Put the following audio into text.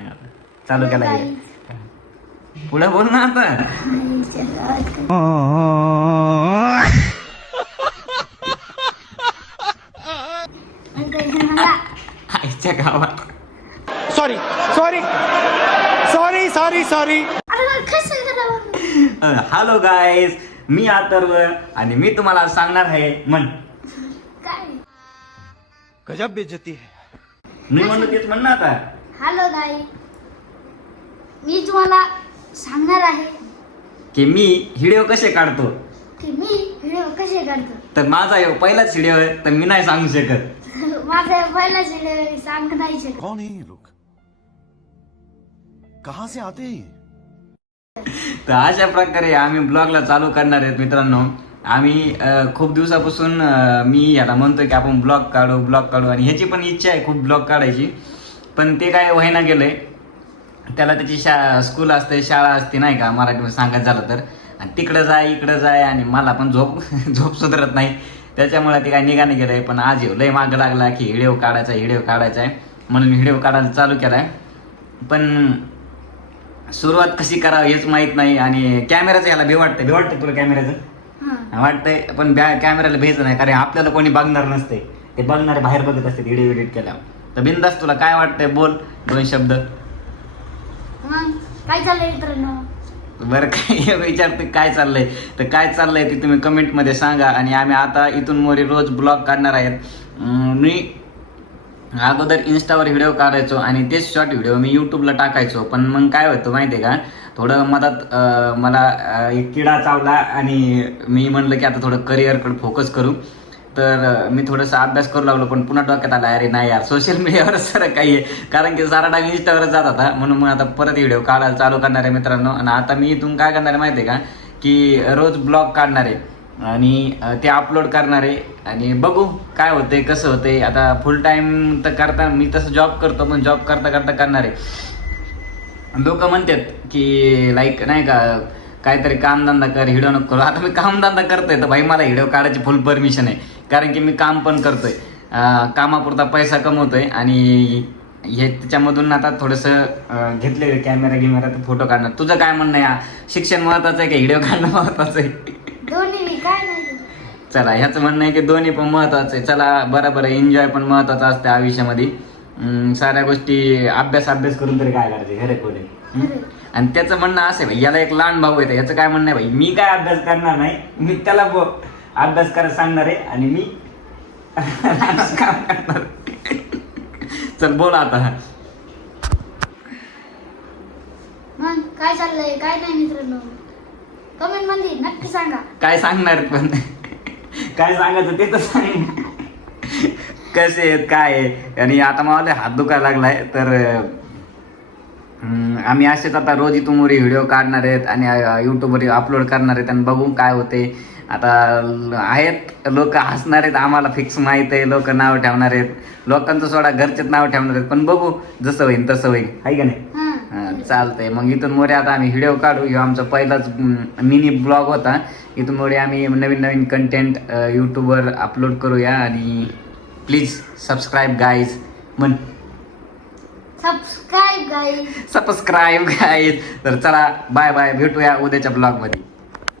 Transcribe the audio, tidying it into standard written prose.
सांग आता. चालू केला पुढे बोल ना आता. आईच्या गावात. Sorry sorry sorry sorry sorry. Hello guys, मी अथर्व आणि मी तुम्हाला सांगणार आहे म्हण. गजब बेइज्जती है. मी म्हणलो तेच म्हण ना आता. हॅलो गाई, मी तुम्हाला सांगणार आहे की मी व्हिडिओ कसे काढतो. की मी व्हिडिओ कसे काढतो. तर माझा हे पहिलाच व्हिडिओ आहे तर मी नाही सांगू शकत. माझा पहिला व्हिडिओ सांग नाही शकत. कौन है ये लोग, कहां से आते हैं? तर अशा प्रकारे आम्ही ब्लॉगला चालू करणार आहेत मित्रांनो. आम्ही खूप दिवसापासून मी याला म्हणतोय की आपण ब्लॉग काढू आणि ह्याची पण इच्छा आहे खूप ब्लॉग काढायची, पण ते काय व्हायना गेलंय. त्याला त्याची स्कूल असते, शाळा असते नाही का, मराठीमध्ये सांगायचं झालं तर. आणि तिकडं जाय इकडं जाय आणि मला पण झोप सुधारत नाही, त्याच्यामुळे ते काय निघाने गेलंय. पण आज लय मागं लागला की व्हिडिओ काढायचा आहे म्हणून व्हिडिओ काढायला चालू केलाय. पण सुरुवात कशी करावी हेच माहित नाही. आणि कॅमेराचं ह्याला भे वाटतंय तुला कॅमेऱ्याचं वाटतंय, पण कॅमेराला भेटत नाही कारण आपल्याला कोणी बघणार नसते, ते बघणारे बाहेर बघत असते व्हिडिओ एडिट केल्यावर. तर बिंदास तुला काय वाटतंय बोल 2 शब्द. मग काय चाललंय मित्रांनो. बरं काय विचारते काय चाललंय, तर काय चाललंय ते तुम्ही कमेंटमध्ये सांगा. आणि आम्ही आता इथून मोरी रोज ब्लॉग काढणार आहेत. मी अगोदर इन्स्टावर व्हिडिओ काढायचो आणि तेच शॉर्ट व्हिडिओ मी यूट्यूबला टाकायचो. पण मग काय होतं माहिती आहे का, थोडं मधात मला एक किडा चावला आणि मी म्हणलं की आता थोडं करिअरकडे फोकस करू. तर मी थोडंसं अभ्यास करू लागलो, पण पुन्हा डोक्यात आला अरे नाही यार सोशल मीडियावरच सर काही आहे, कारण की सारा टाइम इन्स्टावरच जात होता. म्हणून मग आता परत व्हिडिओ काढायला चालू करणार आहे मित्रांनो. आणि आता मी इथून काय करणार आहे माहिती आहे का, की रोज ब्लॉग काढणार आहे आणि ते अपलोड करणार आहे. आणि बघू काय होते कसं होते. आता फुल टाइम तर करता मी तसं जॉब करतो, पण जॉब करता करणार आहे. लोक म्हणतात की लाईक नाही का काहीतरी कामधंदा कर, व्हिडिओ नको करू. आता मी कामधंदा करतोय तर भाई मला व्हिडिओ काढायची फुल परमिशन आहे, कारण की मी काम पण करतोय, कामापुरता पैसा कमवतोय. आणि हे त्याच्यामधून आता थोडंसं घेतले कॅमेरा तर फोटो काढणार. तुझं काय म्हणणं आहे, शिक्षण महत्वाचं आहे की व्हिडिओ काढणं महत्वाचं आहे. दोन्ही काय नाही. चला ह्याचं म्हणणं आहे की दोन्ही पण महत्वाचं आहे. चला बरोबर आहे, एन्जॉय पण महत्वाचा असते आयुष्यामध्ये. साऱ्या गोष्टी अभ्यास करून तरी काय करायचे घरे पुढे. आणि त्याचं म्हणणं असं आहे, याला एक लहान भाऊ आहे, याचं काय म्हणणं आहे भाई मी काय अभ्यास करणार नाही, मी त्याला अभ्यास करायला सांगणार आहे आणि मी काम करणार. चल बोला आता. मग काय चाललंय काय नाही मित्रांनो, कमेंट मध्ये नक्की सांगा. काय सांगणार, पण काय सांगायचं ते तर सांग. कसे आहेत काय आहे. आणि आता मला हात दुखायला लागलाय, तर आम्ही असेच आता रोज इथून मोरी व्हिडिओ काढणार आहेत आणि यूट्यूबवर अपलोड करणार आहेत. आणि बघू काय होते. आता आहेत लोक हसणार आहेत, आम्हाला फिक्स माहीत आहे. लोक नाव ठेवणार आहेत, लोकांचं सोडा घरचेच नाव ठेवणार आहेत. पण बघू जसं होईल तसं होईल, आहे का नाही. चालतंय मग इथून मोरे आता आम्ही व्हिडिओ काढू. ह्यो आमचा पहिलाच मिनी ब्लॉग होता. इथून मोरे आम्ही नवीन कंटेंट यूट्यूबवर अपलोड करूया. आणि प्लीज सबस्क्राईब गाईज म्हण. Subscribe guys. तर चला बाय बाय, भेटूया उद्याच्या ब्लॉगमध्ये.